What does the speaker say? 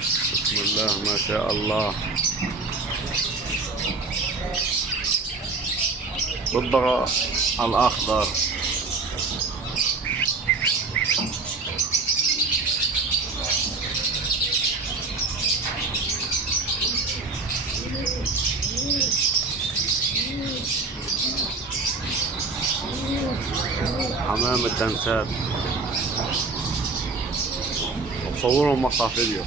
بسم الله ما شاء الله. بالضغط الأخضر. حمام الدنسات. بصورهم مقطع فيديو.